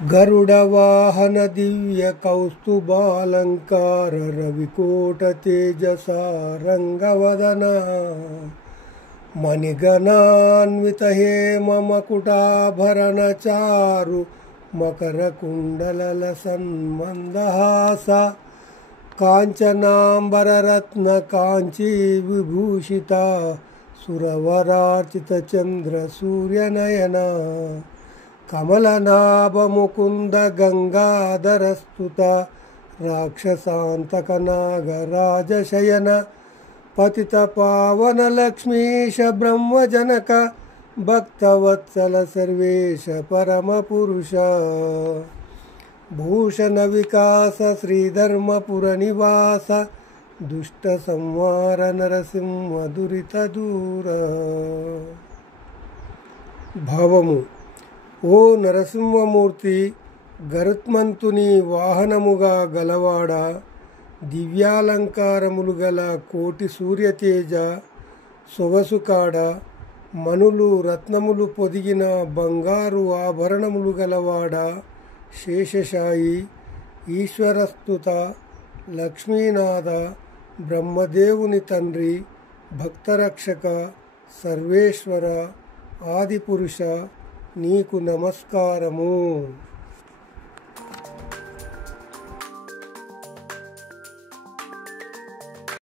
గరుడవాహన దివ్య కౌస్తుభాలంకార రవికోట తేజసా రంగవదన మణిగణాన్విత హేమ మకుటాభరణ చారు మకర కుండలల సన్మందహాస కాంచనాంబరరత్న కాంచీ విభూషిత సురవరార్చిత చంద్ర సూర్యనయన కమలనాభ ముకుంద గంగాధరస్తుత రాక్షసాంతక నాగరాజశయన పతిత పావన లక్ష్మీశ బ్రహ్మజనక భక్తవత్సల సర్వేశ పరమ పురుష భూషణ వికాస శ్రీధర్మపుర నివాస దుష్ట సంహార నరసింహ దురిత దూర. భావము: ఓ నరసింహమూర్తి, గరుత్మంతుని వాహనముగా గలవాడ, దివ్యాలంకారములు గల కోటి సూర్యతేజ, సొగసుకాడ, మనులు రత్నములు పొదిగిన బంగారు ఆభరణములు గలవాడ, శేషశాయి, ఈశ్వరస్తుత, లక్ష్మీనాథ, బ్రహ్మదేవుని తండ్రి, భక్తరక్షక, సర్వేశ్వర, ఆదిపురుష, నీకు నమస్కారము.